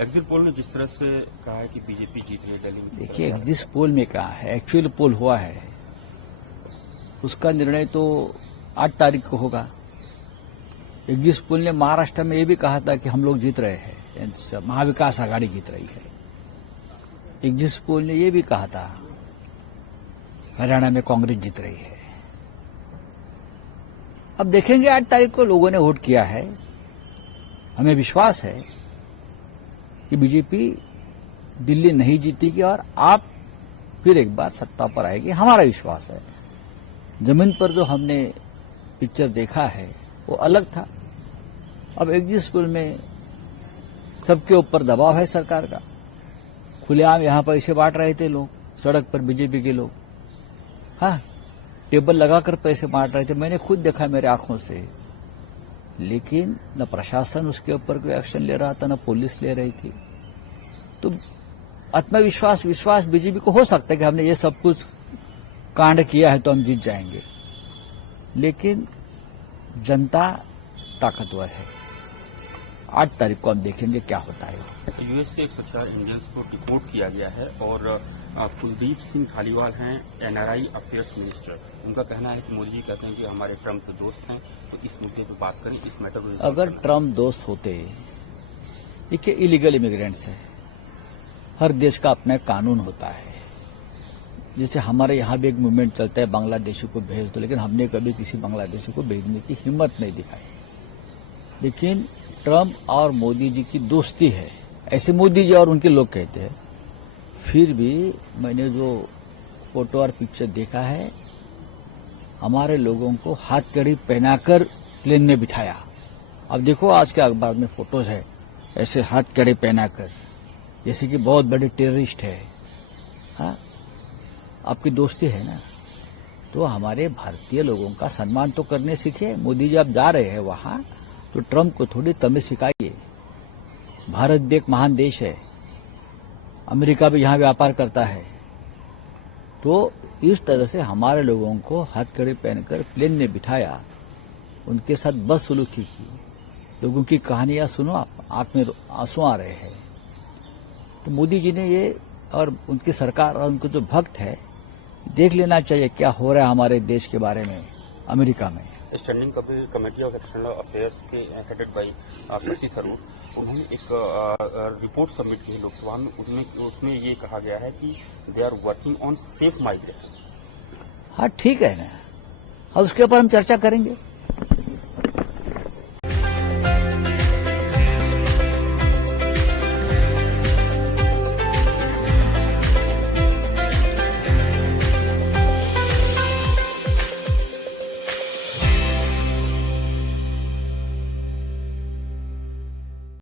Exit poll ने जिस तरह से कहा है कि बीजेपी जीत रही है दिल्ली में, देखिए एग्जिट पोल में कहा है, एक्चुअल पोल हुआ है, उसका निर्णय तो 8 तारीख को होगा। एग्जिट पोल ने महाराष्ट्र में ये भी कहा था कि हम लोग जीत रहे हैं, महाविकास आघाड़ी जीत रही है। एग्जिट पोल ने ये भी कहा था हरियाणा में कांग्रेस जीत रही है। अब देखेंगे 8 तारीख को लोगों ने वोट किया है। हमें विश्वास है कि बीजेपी दिल्ली नहीं जीतेगी और आप फिर एक बार सत्ता पर आएगी, हमारा विश्वास है। जमीन पर जो हमने पिक्चर देखा है वो अलग था। अब एग्जिट पोल में सबके ऊपर दबाव है सरकार का। खुलेआम यहां पैसे बांट रहे थे लोग, सड़क पर बीजेपी के लोग, हाँ, टेबल लगाकर पैसे बांट रहे थे। मैंने खुद देखा मेरे आंखों से। लेकिन न प्रशासन उसके ऊपर कोई एक्शन ले रहा था, न पुलिस ले रही थी। तो विश्वास बीजेपी को हो सकता है कि हमने ये सब कुछ कांड किया है तो हम जीत जाएंगे, लेकिन जनता ताकतवर है। 8 तारीख को हम देखेंगे क्या होता है। यूएस से 104 इंडियंस को डिपोर्ट किया गया है और कुलदीप सिंह धालीवाल हैं एनआरआई अफेयर्स मिनिस्टर। उनका कहना है कि मोदी जी कहते हैं कि हमारे ट्रम्प के दोस्त हैं, तो इस मुद्दे पर बात करें, इस मैटर को। अगर ट्रम्प दोस्त होते, देखिए इलीगल इमिग्रेंट्स है, हर देश का अपना एक कानून होता है। जैसे हमारे यहाँ भी एक मूवमेंट चलता है बांग्लादेशी को भेज दो, लेकिन हमने कभी किसी बांग्लादेशी को भेजने की हिम्मत नहीं दिखाई। लेकिन ट्रम्प और मोदी जी की दोस्ती है, ऐसे मोदी जी और उनके लोग कहते हैं। फिर भी मैंने जो फोटो और पिक्चर देखा है, हमारे लोगों को हाथकड़ी पहनाकर प्लेन में बिठाया। अब देखो आज के अखबार में फोटोज है, ऐसे हाथकड़ी पहनाकर, जैसे कि बहुत बड़े टेररिस्ट है। हाँ, आपकी दोस्ती है ना, तो हमारे भारतीय लोगों का सम्मान तो करने सीखे। मोदी जी आप जा रहे हैं वहां, तो ट्रम्प को थोड़ी तमीज सिखाइए। भारत भी एक महान देश है, अमेरिका भी यहां व्यापार करता है। तो इस तरह से हमारे लोगों को हथकड़ी पहनकर प्लेन में बिठाया, उनके साथ बदसलूकी की। लोगों की कहानियां सुनो, आप आंख में आंसू आ रहे हैं। तो मोदी जी ने ये, और उनकी सरकार और उनको जो भक्त है, देख लेना चाहिए क्या हो रहा है हमारे देश के बारे में अमेरिका में। Standing committee of external affairs के हेडेड बाई शशि थरूर, उन्होंने एक रिपोर्ट सबमिट की है लोकसभा में। उसमें ये कहा गया है कि they are working on safe migration. हाँ ठीक है ना, अब उसके ऊपर हम चर्चा करेंगे।